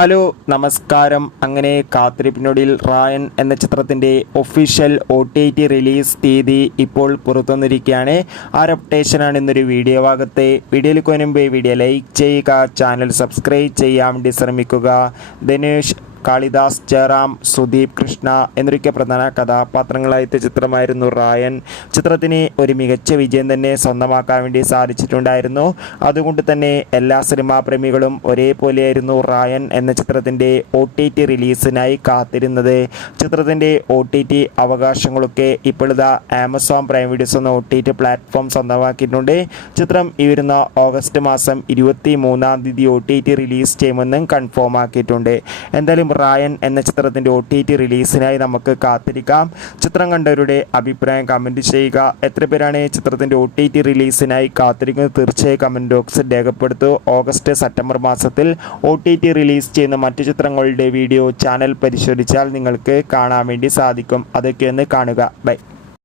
Hello നമസ്കാരം. അങ്ങനെ കാത്തിരിപ്പിനൊടുവിൽ റായൻ എന്ന ചിത്രത്തിൻ്റെ ഒഫീഷ്യൽ OTT റിലീസ് തീയതി ഇപ്പോൾ പുറത്തുവന്നിരിക്കുകയാണ്. ആ അപ്ഡേഷനാണ് ഇന്നൊരു വീഡിയോ ഭാഗത്തെ. വീഡിയോയിലേക്ക് മുൻപ് വീഡിയോ ലൈക്ക് ചെയ്യുക, ചാനൽ സബ്സ്ക്രൈബ് ചെയ്യാൻ വേണ്ടി ശ്രമിക്കുക. ധനുഷ്, കാളിദാസ്, ജയറാം, സുദീപ് കൃഷ്ണ എന്നൊക്കെ പ്രധാന കഥാപാത്രങ്ങളായ ചിത്രമായിരുന്നു റായൻ. ചിത്രത്തിന് ഒരു മികച്ച വിജയം തന്നെ സ്വന്തമാക്കാൻ വേണ്ടി സാധിച്ചിട്ടുണ്ടായിരുന്നു. അതുകൊണ്ട് തന്നെ എല്ലാ സിനിമാ പ്രേമികളും ഒരേപോലെയായിരുന്നു റായൻ എന്ന ചിത്രത്തിൻ്റെ OTT റിലീസിനായി കാത്തിരുന്നത്. ചിത്രത്തിൻ്റെ OTT അവകാശങ്ങളൊക്കെ ഇപ്പോഴിതാ ആമസോൺ പ്രൈം വീഡിയോസ് എന്ന OTT പ്ലാറ്റ്ഫോം സ്വന്തമാക്കിയിട്ടുണ്ട്. ചിത്രം ഈ വരുന്ന ഓഗസ്റ്റ് മാസം 23-ാം തീയതി OTT റിലീസ് ചെയ്യുമെന്നും കൺഫേം ആക്കിയിട്ടുണ്ട്. എന്തായാലും റായൻ എന്ന ചിത്രത്തിൻ്റെ OTT റിലീസിനായി നമുക്ക് കാത്തിരിക്കാം. ചിത്രം കണ്ടവരുടെ അഭിപ്രായം കമൻറ്റ് ചെയ്യുക. എത്ര പേരാണ് ചിത്രത്തിൻ്റെ OTT റിലീസിനായി കാത്തിരിക്കുന്നത്? തീർച്ചയായും കമൻറ്റ് ബോക്സിൽ രേഖപ്പെടുത്തൂ. ഓഗസ്റ്റ് സെപ്റ്റംബർ മാസത്തിൽ OTT റിലീസ് ചെയ്യുന്ന മറ്റു ചിത്രങ്ങളുടെ വീഡിയോ ചാനൽ പരിശോധിച്ചാൽ നിങ്ങൾക്ക് കാണാൻ വേണ്ടി സാധിക്കും. അതൊക്കെ ഒന്ന് കാണുക. ബൈ.